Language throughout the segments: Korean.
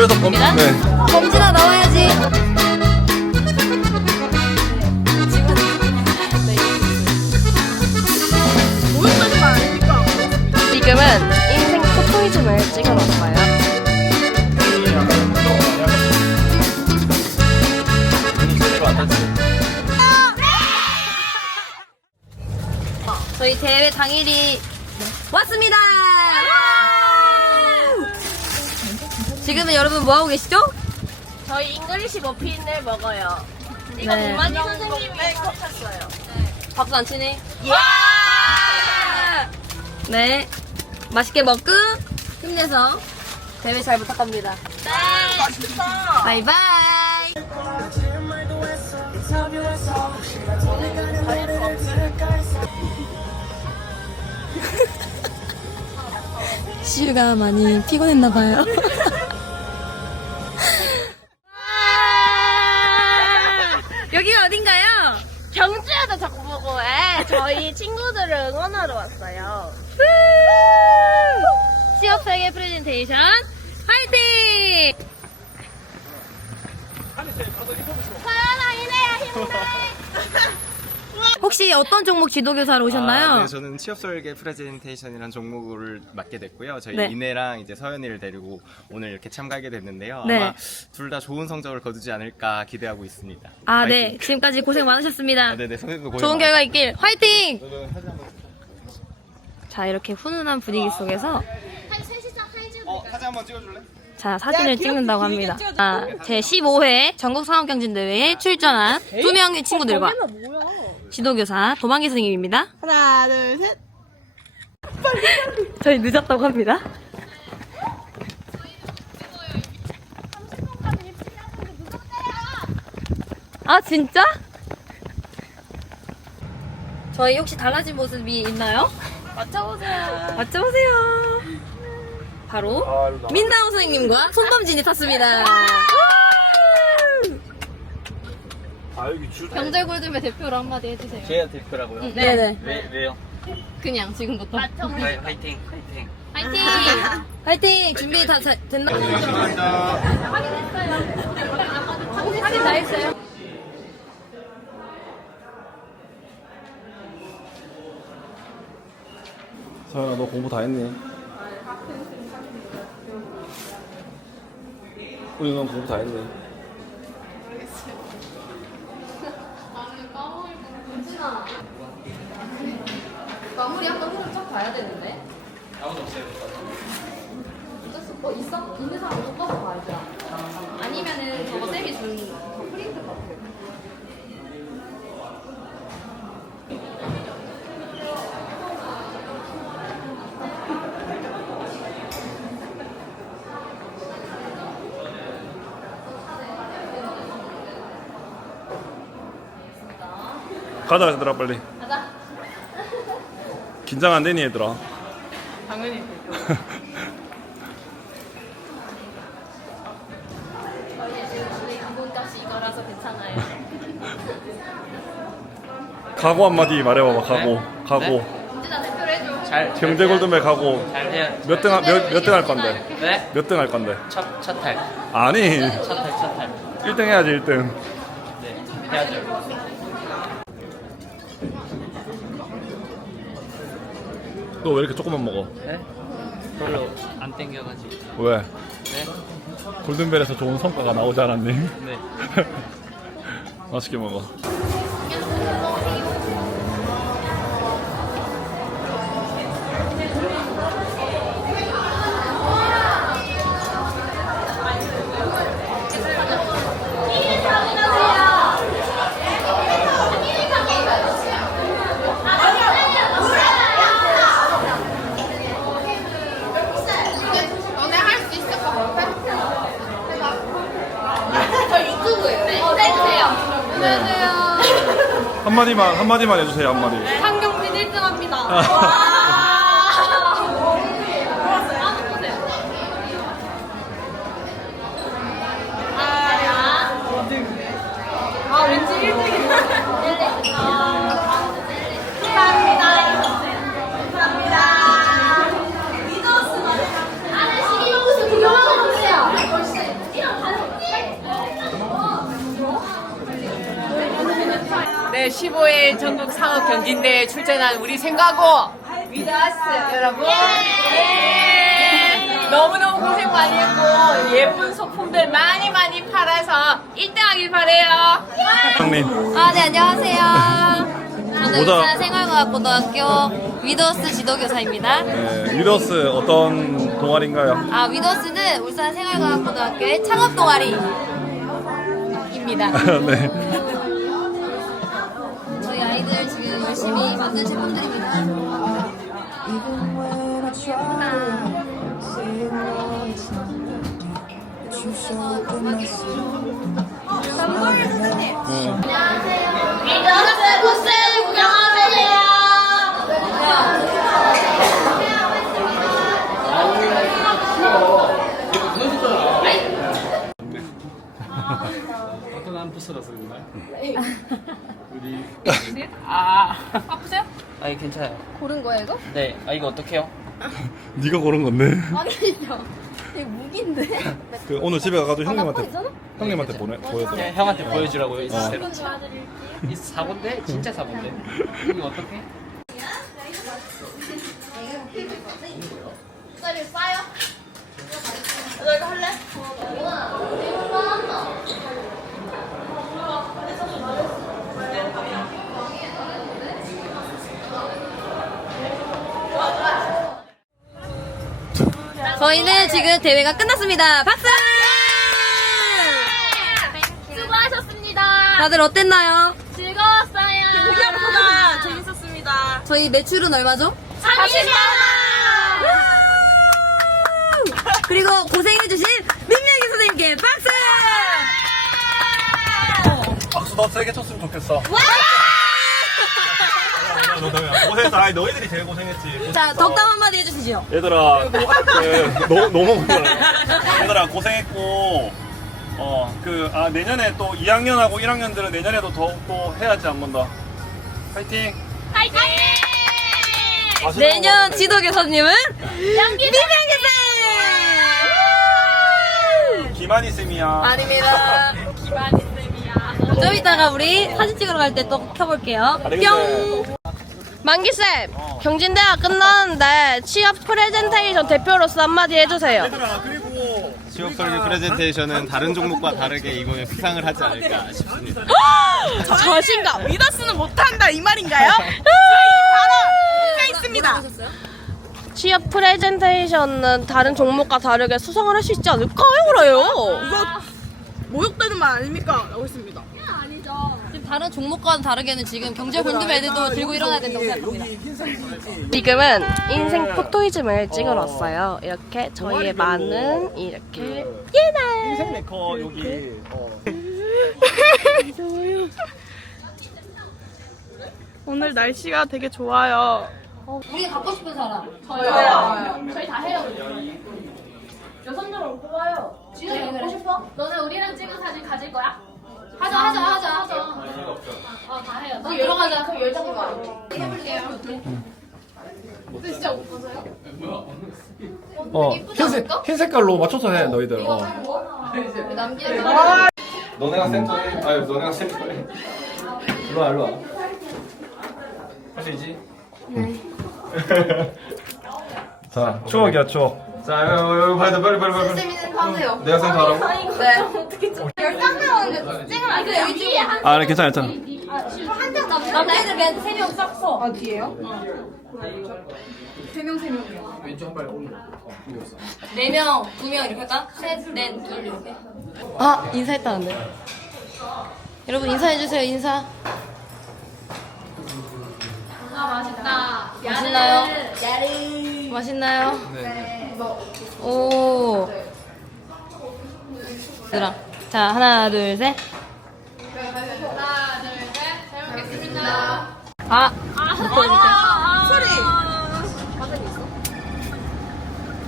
그래서 범, 입니다. 네. 범진아 나와야지. 지금은 인생 포토이즘을 찍어 놓을까요? 저희 대회 당일이 왔습니다. 지금은 여러분 뭐 하고 계시죠? 저희 잉글리시 머핀을 먹어요. 이거 네. 문만희 선생님이 컵했어요. 박수 안 치네. 네. 맛있게 먹고 힘내서 대회 잘 부탁합니다. 네, 맛있다. 바이바이. 시우가 많이 피곤했나 봐요. 프레젠테이션 화이팅! 혹시 어떤 종목 지도교사로 오셨나요? 아, 네, 저는 취업 설계 프레젠테이션이라는 종목을 맡게 됐고요. 저희 네. 이내랑 이제 서연이를 데리고 오늘 이렇게 참가하게 됐는데요. 네. 아마 둘 다 좋은 성적을 거두지 않을까 기대하고 있습니다. 아, 네. 파이팅! 지금까지 고생 많으셨습니다. 아, 네네. 선생님도 고생 좋은 많으셨어요. 결과 있길 화이팅! 자, 이렇게 훈훈한 분위기 속에서 한 3시간 하이즈 어, 사진 한번 찍어줄래? 자, 사진을 찍는다고 합니다. 아, 제 15회 전국 상업경진대회에 출전한 두 명의 친구들과 지도교사 도망기 선생님입니다. 하나, 둘, 셋. 저희 늦었다고 합니다. 아, 진짜? 저희 혹시 달라진 모습이 있나요? 맞춰보세요. 맞춰보세요. 바로 민다우 선생님과 손범진이 탔습니다. 아, 여기 줄. 경제 골드맨 대표로 한마디 해주세요. 제야 대표라고요? 네네. 왜, 왜요? 그냥 지금부터. 화이, 화이팅, 화이팅. 화이팅! 화이팅! 준비 다 자- 됐나? 확인했어요. 확인 다 했어요. 서연아, 너 공부 다 했니? 우리 넌 공부 다 했니? 마무리 한번 흐름 쫙 봐야 되는데. 아무도 없어요. 어쩔 수 없어. 있어? 있는 사람 못 봐서 봐야죠. 아니면은 저거 쌤이 준 저 프린트 같아요. 가자 얘들아 빨리 가자. 긴장 안 되니 얘들아 이거라서 괜찮아요. 각오 한마디 말해봐봐 각오 네? 각오 민준아 대표로 해줘. 잘, 경제 골드맨 각오 잘 해야. 몇등 몇몇 등 할 건데 네? 몇 등 할 건데 첫, 첫 탈. 아니 첫 탈, 첫 탈. 1등 해야지 1등 네, 해야죠. 너 왜 이렇게 조금만 먹어 네? 별로 안 땡겨가지고. 왜 네? 골든벨에서 좋은 성과가 나오지 않았니 네. 맛있게 먹어 안녕하세요. 한마디만 한마디만 해주세요 한마디 한경빈 1등 합니다. 와. 아, 왠지 1등이다. 감사합니다. 감사합니다. 믿었으면. 아저씨, 이런 곳을 구경하고 오세요. 15일 전국 상업 경진대회에 출전한 우리 생가고 위다스 여러분 예. 너무너무 고생 많이 했고 예쁜 소품들 많이 많이 팔아서 1등하길 바래요. 형님. 아, 네, 안녕하세요. 저는 모자. 울산 생활과학고등학교 위더스 지도교사입니다. 네, 위더스 어떤 동아리인가요? 아, 위더스는 울산 생활과학고등학교의 창업 동아리입니다. 네. 열심히 만든 제품들입니다. 위더스 부스 구경하세요. 어떤 한 부스라서 그런가요? 아 아니 괜찮아요. 고른 거야 이거? 네. 아 이거 어떡해요? 네가 고른 건데. 아니요. 이게 무기인데. 그 오늘 집에 가가지고 형님한테 괜찮아? 형님한테 보내 보여드려. 그냥 형한테 보여주라고요. 이 어. 새로. 이 사본데? 진짜 사본데? 이거 어떡해? 쌀이 싸요? 너 이거 할래? 저희는 지금 대회가 끝났습니다. 박수! 수고하셨습니다. 다들 어땠나요? 즐거웠어요. 생각보다 재밌었습니다. 저희 매출은 얼마죠? 30만 그리고 고생해주신 민명희 선생님께 박수! 박수 더 세게 쳤으면 좋겠어. 고생했어. 아니 너희들이 제일 고생했지. 자, 덕담 한마디 해주시죠. 얘들아, 그, 너, 너무 고생했어. 얘들아, 고생했고, 어, 그, 아, 내년에 또 2학년하고 1학년들은 내년에도 더, 또 해야지, 한 번 더. 파이팅! 거 내년. 지도교사님은 민명희 쌤! 기만이 쌤이야. 아닙니다. 좀 이따가 우리 사진 찍으러 갈 때 또 켜볼게요. 뿅! 만기쌤, 경진대학 끝났는데 취업 프레젠테이션 대표로서 한마디 해주세요. 얘들아, 그리고. 취업 설계 프레젠테이션은 다른 종목과 다르게 이번에 수상을 하지 않을까 싶습니다. 자신감. 위다스는 못한다 이 말인가요? 저희 바로 있습니다. 취업 프레젠테이션은 다른 종목과 다르게 수상을 할 수 있지 않을까요, 그래요? 이거 모욕되는 말 아닙니까? 라고 했습니다. 다른 종목과는 다르게는 지금 경제 골드메 애들도 들고 일어나야 된다고 생각합니다. 지금은 인생 포토이즘을 찍으러 왔어요. 이렇게 저희의 많은 이렇게 인생 메커, 여기. 어. 오늘 날씨가 되게 좋아요. 우리 갖고 싶은 사람. 저희 다 해요. 여성들은 뽑아요. 지금 갖고 싶어? 너는 우리랑 찍은 사진 가질 거야? 하자 하자 하자 하자. 어, 다 해요. 너 열어 가자. 그럼 열장 거 해볼게요. 근데 진짜 못 벗어요? 어, 이쁘지 않을까? 흰 색깔로 맞춰서 해, 너희들. 이거 어. 뭐 남기는 너네가 센터해. 아유, 너네가 센터해. 일로 와, 일로 와. 할 수 있지? 자, 추억이야, 추억. 자, 여기, 여기 빨리, 빨리, 빨리, 빨리. 재밌는 하세요. 내가 센터하라고? 네. 안 돼. 여기 뒤에 한 아, 네, 괜찮아, 괜찮아. 한장 남자 남자애들 그냥 세명 싹서. 아 뒤에요? 네 명, 두명 이렇게 할까? 셋, 넷, 둘 이렇게. 아, 인사했다는데. 여러분 인사해 주세요, 인사. 아 맛있다. 맛있나요? 야르. 맛있나요? 네. 오. 얘들아. 자, 하나, 둘, 셋. 하나 둘 셋. 잘 먹겠습니다. 아, 아, 소리.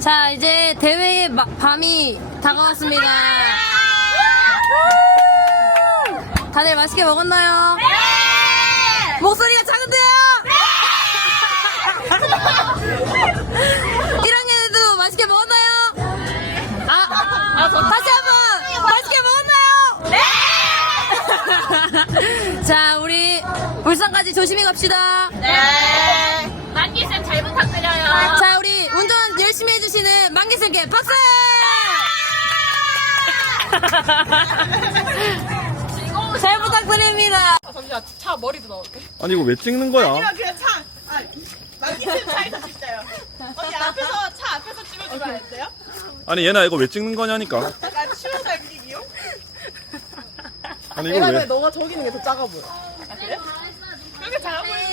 자, 이제 대회의 마- 밤이 다가왔습니다. 다들 맛있게 먹었나요? 목소리가 작은데요? 1학년 애들도 맛있게 먹었나요? 아, 다시 한 번 자, 우리 조심히 갑시다. 네. 만기쌤 잘 부탁드려요. 자, 우리 운전 열심히 해주시는 만기쌤께 박수! 잘 부탁드립니다. 아니 이거 왜 찍는 거야? 그냥 차. 아, 만기쌤 차에서 찍자요. 언니 앞에서 차 앞에서 찍어주면 안 돼요? 아니 얘나 이거 왜 찍는 거냐니까. 약간 추억 남기기요? 아니 이거 왜? 너가 저기 있는 게 더 작아 보여. 아, 그래? 그렇게 작아 보이는